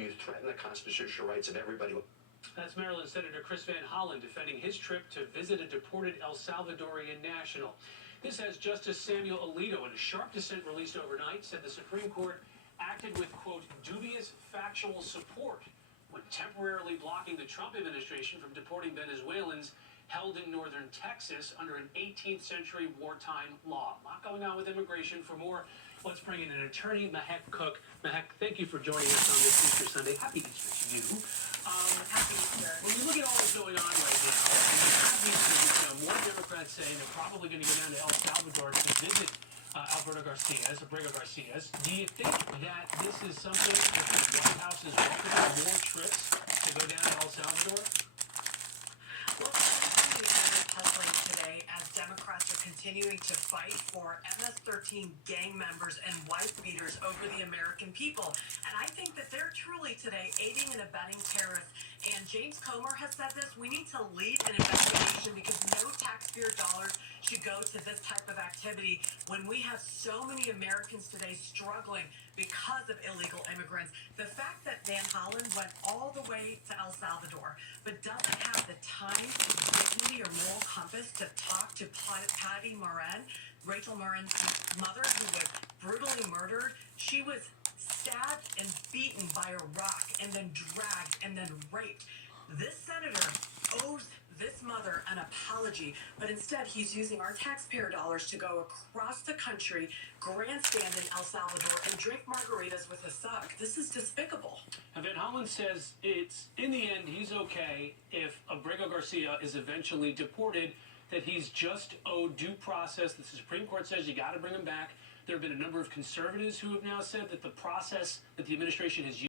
You threaten the constitutional rights of everybody. That's Maryland Senator Chris Van Hollen defending his trip to visit a deported El Salvadorian national. This as Justice Samuel Alito, in a sharp dissent released overnight, said the Supreme Court acted with, quote, dubious factual support when temporarily blocking the Trump administration from deporting Venezuelans held in northern Texas under an 18th century wartime law. A lot going on with immigration. For more, let's bring in an attorney, Mahek Cook. Mahek, thank you for joining us on this Easter Sunday. Happy Easter to you. Happy Easter. When you look at all that's going on right now, and you have these, more Democrats saying they're probably going to go down to El Salvador to visit Alberto Abrego Garcias. Do you think that this is something that the White House is welcoming more trips to go down to El Salvador? Well, it's really puzzling today as Democrats are continuing to fight for MS-13 gang members and wife beaters over the American people. And I think that they're truly today aiding and abetting terrorists. And James Comer has said this, we need to lead an investigation because no taxpayer dollars should go to this type of activity when we have so many Americans today struggling because of illegal immigrants. The fact that Van Hollen went all the way to El Salvador but doesn't have the time, dignity, or moral compass to talk to Patty Moran, Rachel Moran's mother, who was brutally murdered. She was stabbed and beaten by a rock and then dragged and then raped. This senator owes this mother an apology, but instead he's using our taxpayer dollars to go across the country, grandstand in El Salvador, and drink margaritas with a thug. This is despicable. Van Hollen says it's, in the end, he's okay if Abrego Garcia is eventually deported, that he's just owed due process. The Supreme Court says you got to bring him back. There have been a number of conservatives who have now said that the process that the administration has used